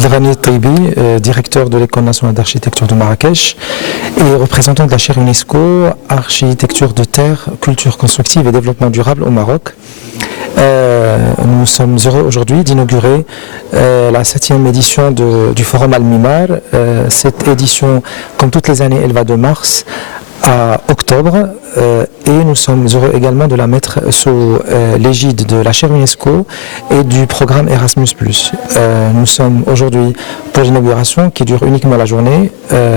Abdelghani Taibi, directeur de l'École nationale d'architecture de Marrakech et représentant de la chaire UNESCO Architecture de terre, culture constructive et développement durable au Maroc. Nous sommes heureux aujourd'hui d'inaugurer la 7e édition du Forum Al-Mimar. Cette édition, comme toutes les années, elle va de mars à octobre et nous sommes heureux également de la mettre sous l'égide de la chaire UNESCO et du programme Erasmus+. Nous sommes aujourd'hui pour l'inauguration qui dure uniquement la journée.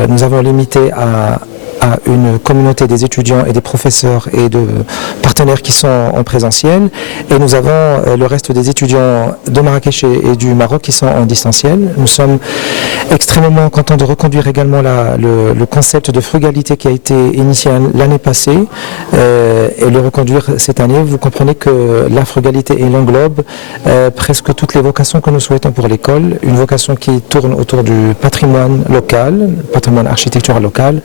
Nous avons limité à une communauté des étudiants et des professeurs et de partenaires qui sont en présentiel et nous avons le reste des étudiants de Marrakech et du Maroc qui sont en distanciel. Nous sommes extrêmement contents de reconduire également le concept de frugalité qui a été initié l'année passée et le reconduire cette année. Vous comprenez que la frugalité englobe presque toutes les vocations que nous souhaitons pour l'école, une vocation qui tourne autour du patrimoine local, patrimoine architectural local,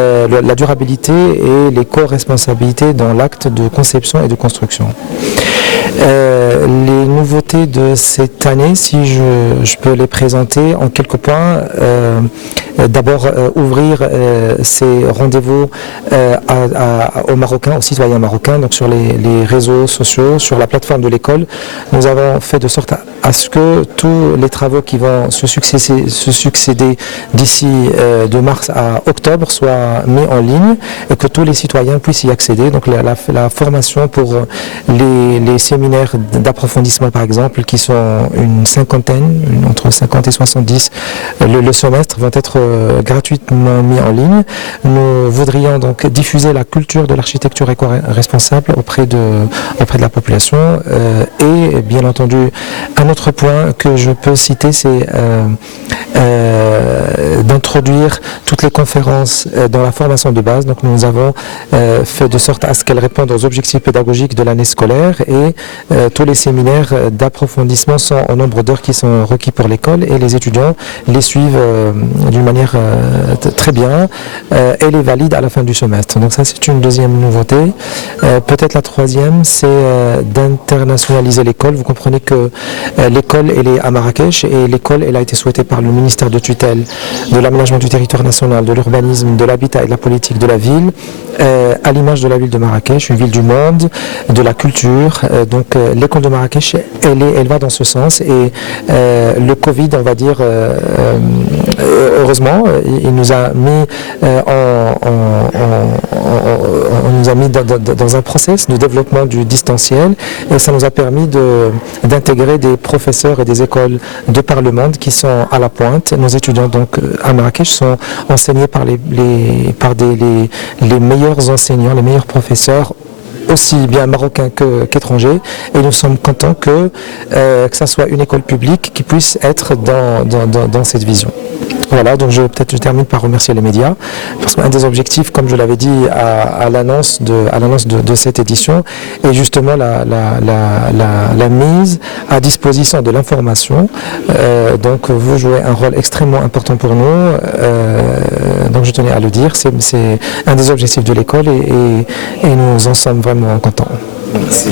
la durabilité et les co-responsabilités dans l'acte de conception et de construction. Les nouveautés de cette année, si je peux les présenter en quelques points. D'abord, ouvrir ces rendez-vous aux Marocains, aux citoyens marocains, donc sur les réseaux sociaux, sur la plateforme de l'école. Nous avons fait de sorte à ce que tous les travaux qui vont se succéder d'ici de mars à octobre soient mis en ligne et que tous les citoyens puissent y accéder. Donc la formation pour les séminaires d'approfondissement, par exemple, qui sont une cinquantaine, entre 50 et 70 le semestre, vont être gratuitement mis en ligne. Nous voudrions donc diffuser la culture de l'architecture éco-responsable auprès de la population et bien entendu un autre point que je peux citer, c'est d'introduire toutes les conférences dans la formation de base. Donc nous avons fait de sorte à ce qu'elles répondent aux objectifs pédagogiques de l'année scolaire et tous les séminaires d'approfondissement sont au nombre d'heures qui sont requis pour l'école et les étudiants les suivent d'une manière très bien et les valident à la fin du semestre. Donc ça c'est une deuxième nouveauté. Peut-être la troisième, c'est d'internationaliser l'école. Vous comprenez que l'école elle est à Marrakech et l'école elle a été souhaitée par le ministère de tutelle de l'aménagement du territoire national, de l'urbanisme, de l'habitat et de la politique de la ville, à l'image de la ville de Marrakech, une ville du monde, de la culture. Donc l'école de Marrakech, elle va dans ce sens et le Covid, on va dire, heureusement, il nous a mis dans un process de développement du distanciel et ça nous a permis d'intégrer des professeurs et des écoles de par le monde qui sont à la pointe. Nos étudiants donc à Marrakech sont enseignés par les meilleurs enseignants, les meilleurs professeurs, aussi bien marocains qu'étrangers, et nous sommes contents que ça soit une école publique qui puisse être dans cette vision. Voilà, donc je termine par remercier les médias, parce qu'un des objectifs, comme je l'avais dit à l'annonce de cette édition, est justement la mise à disposition de l'information. Donc vous jouez un rôle extrêmement important pour nous, donc je tenais à le dire, c'est un des objectifs de l'école et nous en sommes vraiment contents. Merci.